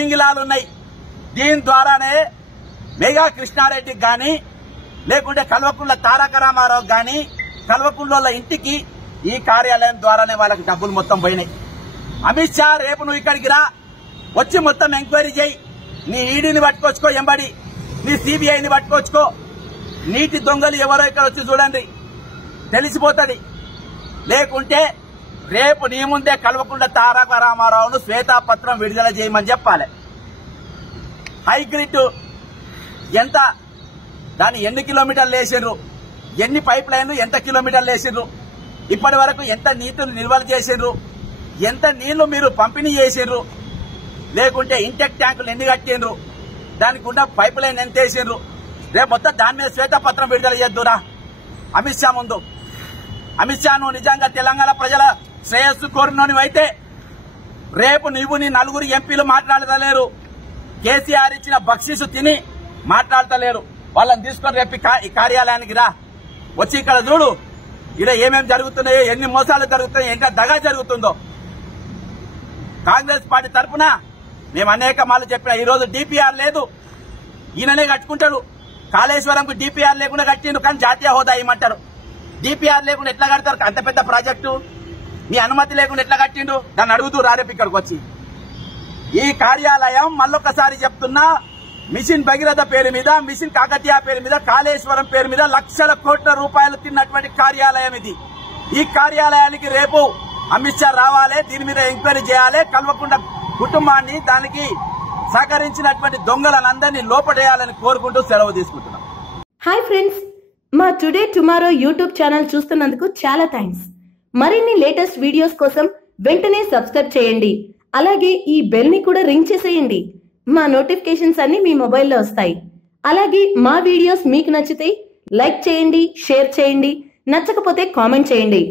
పింగిలాలు ఉన్నాయి. దీని ద్వారానే మెగా కృష్ణారెడ్డికి గాని లేకుంటే కల్వకుంట్ల తారక రామారావు గాని కల్వకుంట్ల ఇంటికి ఈ కార్యాలయం ద్వారానే వాళ్ళకి డబ్బులు మొత్తం పోయినాయి. అమిత్ షా రేపు నువ్వు ఇక్కడికి రా, వచ్చి మొత్తం ఎంక్వైరీ చేయి. నీ ఈడీని పట్టుకొచ్చుకో, ఎంబడి నీ సిబిఐని పట్టుకొచ్చుకో. నీటి దొంగలు ఎవరో ఇక్కడ వచ్చి చూడండి, తెలిసిపోతుంది. లేకుంటే రేపు నీ ముందే కల్వకుంట్ల తారక రామారావును శ్వేతాపత్రం విడుదల చేయమని చెప్పాలి. హైగ్రిడ్ ఎంత, దాన్ని ఎన్ని కిలోమీటర్లు వేసిండ్రు, ఎన్ని పైప్ లైన్లు ఎంత కిలోమీటర్లు వేసిండ్రు, ఇప్పటి వరకు ఎంత నీటిని నిల్వలు చేసిండ్రు, ఎంత నీళ్లు మీరు పంపిణీ చేసిండ్రు, లేకుంటే ఇంటెక్ ట్యాంకులు ఎన్ని కట్టిండ్రు, దానికి ఉన్న పైప్ లైన్ ఎంత వేసిండ్రు. రేపు మొత్తం దాని మీద శ్వేతపత్రం విడుదల చేద్దురా అమిత్ షా ముందు. అమిత్ షా నువ్వు నిజంగా తెలంగాణ ప్రజల శ్రేయస్సు కోరినోనివైతే రేపు నువ్వు నీ నలుగురు ఎంపీలు మాట్లాడతలేరు, కేసీఆర్ ఇచ్చిన బక్షీసు తిని మాట్లాడతలేరు. వాళ్ళని తీసుకొని రేపు ఈ కార్యాలయానికి రా, వచ్చి ఇక్కడ చూడు ఇక్కడ ఏమేమి జరుగుతున్నాయో, ఎన్ని మోసాలు జరుగుతున్నాయో, ఇంకా దగా జరుగుతుందో. కాంగ్రెస్ పార్టీ తరఫున మేము అనేక మార్లు చెప్పిన, ఈ రోజు డిపిఆర్ లేదు, ఈయననే కట్టుకుంటాడు. కాళేశ్వరంకు డిపిఆర్ లేకుండా కట్టిండు, కానీ జాతీయ హోదా ఇవ్వమంటారు. డిపిఆర్ లేకుండా ఎట్లా కడతారు అంత పెద్ద ప్రాజెక్టు? నీ అనుమతి లేకుండా ఎట్లా కట్టిండు? దాన్ని అడుగుతూ రారేపు ఇక్కడికి వచ్చి. ఈ కార్యాలయం మళ్ళొక్కసారి చెప్తున్నా, మిషన్ భగీరథ పేరు మీద, మిషన్ కాకతీయ పేరు మీద, కాళేశ్వరం పేరు మీద లక్షల కోట్ల రూపాయలు తిన్నటువంటి కార్యాలయం ఇది. ఈ కార్యాలయానికి రేపు అమిత్ షా రావాలి, దీని మీద ఎంక్వైరీ చేయాలి. కల్వకుంట్ల కుటుంబాన్ని, దానికి సహకరించినటువంటి దొంగలందరినీ లోపడేయాలని కోరుకుంటూ సెలవు తీసుకుంటున్నాం. హాయ్ ఫ్రెండ్స్, మా టుడే టుమారో యూట్యూబ్ ఛానల్ చూస్తున్నందుకు చాలా థ్యాంక్స్. మరిన్ని లేటెస్ట్ వీడియోస్ కోసం వెంటనే సబ్స్క్రైబ్ చేయండి. అలాగే ఈ బెల్ ని కూడా రింగ్ చేసేయండి. మా నోటిఫికేషన్స్ అన్ని మీ మొబైల్లో వస్తాయి. అలాగే మా వీడియోస్ మీకు నచ్చితే లైక్ చేయండి, షేర్ చేయండి, నచ్చకపోతే కామెంట్ చేయండి.